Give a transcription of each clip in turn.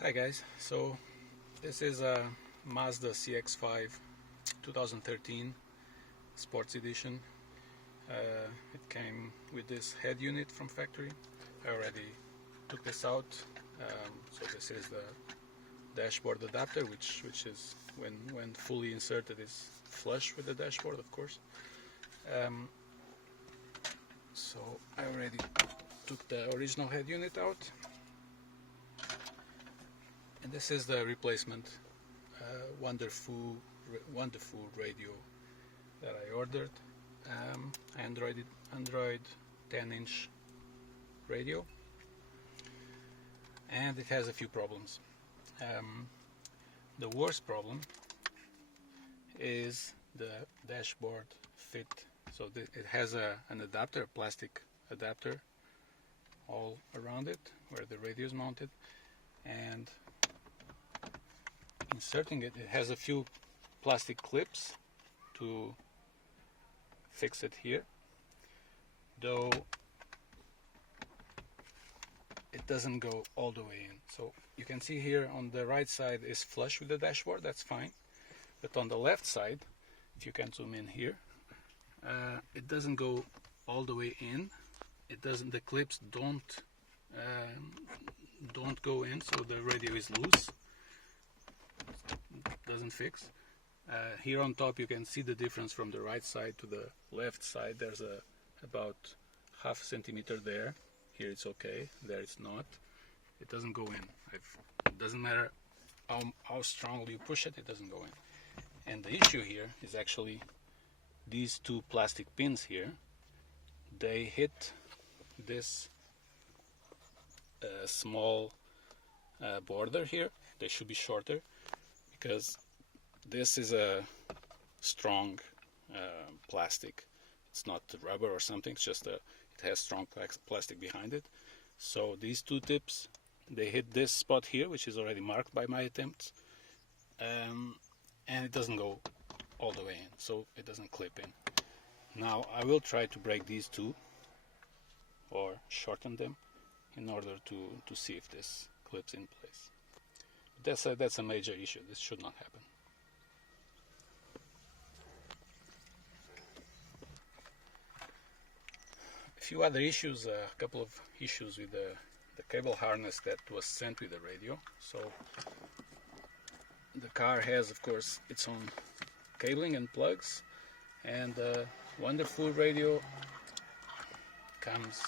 Hi guys, so this is a Mazda CX5 2013 Sports Edition. It came with this head unit from factory. I already took this out. So this is the dashboard adapter, which is when fully inserted is flush with the dashboard, of course. So I already took the original head unit out. And this is the replacement Wondefoo radio that I ordered. Android 10-inch radio, and it has a few problems. The worst problem is the dashboard fit. So it has an adapter, a plastic adapter, all around it where the radio is mounted, and inserting it has a few plastic clips to fix it here, though it doesn't go all the way in. So you can see here on the right side is flush with the dashboard, that's fine, but on the left side, if you can zoom in here, it doesn't go all the way in. The clips don't go in, so the radio is loose. Doesn't fix. Here on top you can see the difference from the right side to the left side. There's about half centimeter there. Here it's okay, there it's not. It doesn't go in. It doesn't matter how strongly you push it, it doesn't go in. And the issue here is actually these two plastic pins here. They hit this small border here. They should be shorter, because this is a strong plastic. It's not rubber or something, it's just it has strong plastic behind it. So these two tips, they hit this spot here, which is already marked by my attempts, and it doesn't go all the way in, so it doesn't clip in. Now I will try to break these two or shorten them in order to see if this clips in place. That's a major issue. This should not happen. A few other issues, a couple of issues with the cable harness that was sent with the radio. So the car has, of course, its own cabling and plugs, and the Wondefoo radio comes.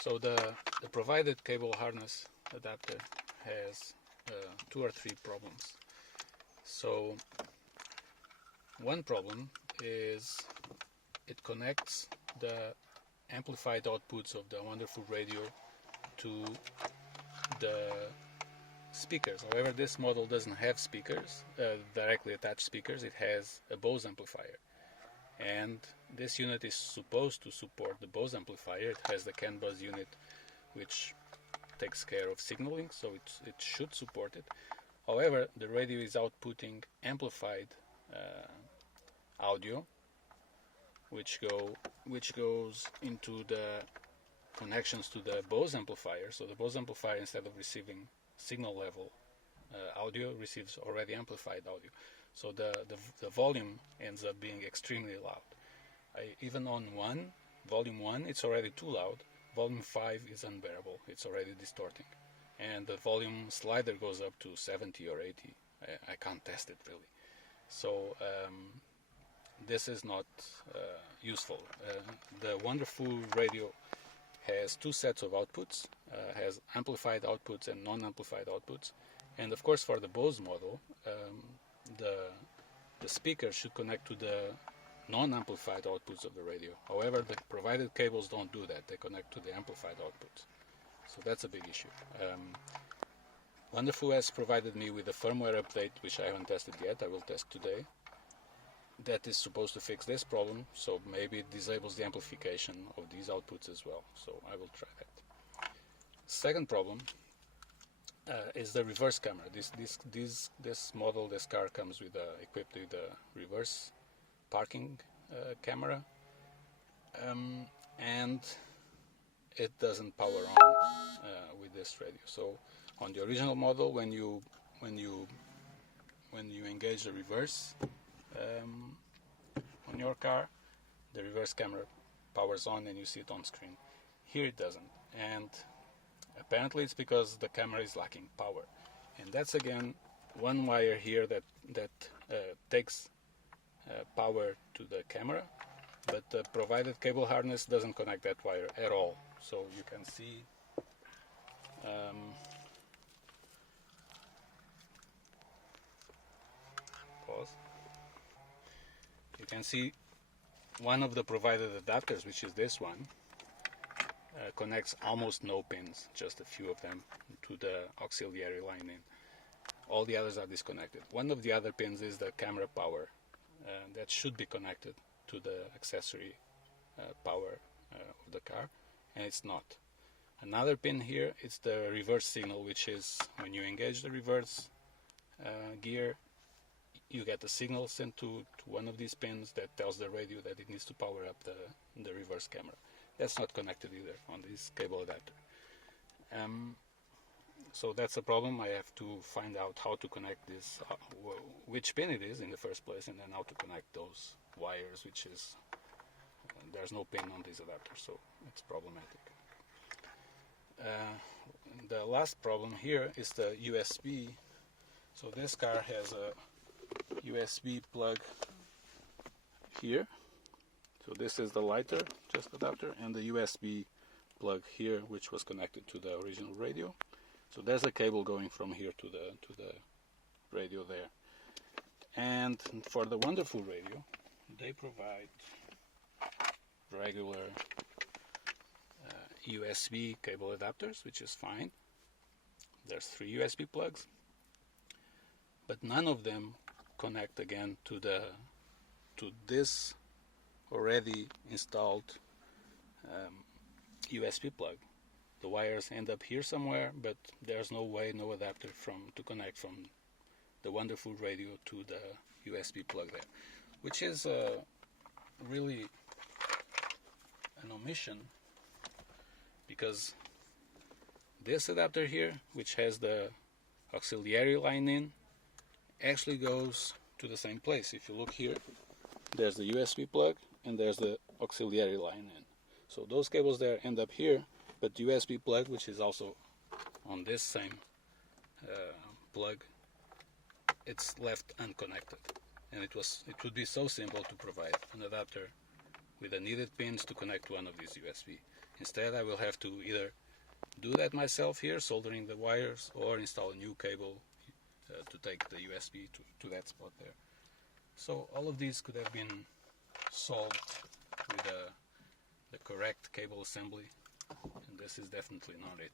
So the provided cable harness adapter has 2 or 3 problems. So one problem is it connects the amplified outputs of the Wondefoo radio to the speakers. However, this model doesn't have speakers, directly attached speakers. It has a BOSE amplifier, and this unit is supposed to support the BOSE amplifier. It has the CAN bus unit, which takes care of signaling, so it should support it. However, the radio is outputting amplified audio, which goes into the connections to the BOSE amplifier. So the BOSE amplifier, instead of receiving signal level audio, receives already amplified audio. So the volume ends up being extremely loud. Even on volume 1, it's already too loud. Volume 5 is unbearable. It's already distorting. And the volume slider goes up to 70 or 80. I can't test it really. So this is not useful. The Wondefoo radio has 2 sets of outputs, has amplified outputs and non-amplified outputs. And of course, for the BOSE model, the speaker should connect to the non-amplified outputs of the radio. However, the provided cables don't do that. They connect to the amplified outputs. So that's a big issue. Wondefoo has provided me with a firmware update, which I haven't tested yet. I will test today. That is supposed to fix this problem, so maybe it disables the amplification of these outputs as well. So I will try that. Second problem is the reverse camera. This model, this car comes with equipped with a reverse parking camera, and it doesn't power on with this radio. So on the original model, when you engage the reverse on your car, the reverse camera powers on and you see it on screen. Here it doesn't, and apparently it's because the camera is lacking power. And that's again one wire here that takes power to the camera, but the provided cable harness doesn't connect that wire at all. So you can see pause. You can see one of the provided adapters, which is this one, connects almost no pins, just a few of them, to the auxiliary line in. All the others are disconnected. One of the other pins is the camera power that should be connected to the accessory power of the car, and it's not. Another pin here is the reverse signal, which is when you engage the reverse gear, you get a signal sent to one of these pins that tells the radio that it needs to power up the reverse camera. That's not connected either on this cable adapter. So that's a problem. I have to find out how to connect this, which pin it is in the first place, and then how to connect those wires, which is, there's no pin on this adapter, so it's problematic. The last problem here is the USB. So this car has a USB plug here. So this is the lighter just adapter, and the USB plug here, which was connected to the original radio. So there's a cable going from here to the radio there. And for the Wondefoo radio, they provide regular USB cable adapters, which is fine. There's 3 USB plugs, but none of them connect again to this already installed USB plug. The wires end up here somewhere, but there's no way, no adapter to connect from the Wondefoo radio to the USB plug there, which is really an omission, because this adapter here, which has the auxiliary line in, actually goes to the same place. If you look here, there's the USB plug and there's the auxiliary line in. So those cables there end up here, but the USB plug, which is also on this same plug, it's left unconnected. And it would be so simple to provide an adapter with the needed pins to connect one of these USB. Instead, I will have to either do that myself here, soldering the wires, or install a new cable to take the USB to that spot there. So all of these could have been solved with the correct cable assembly, and this is definitely not it.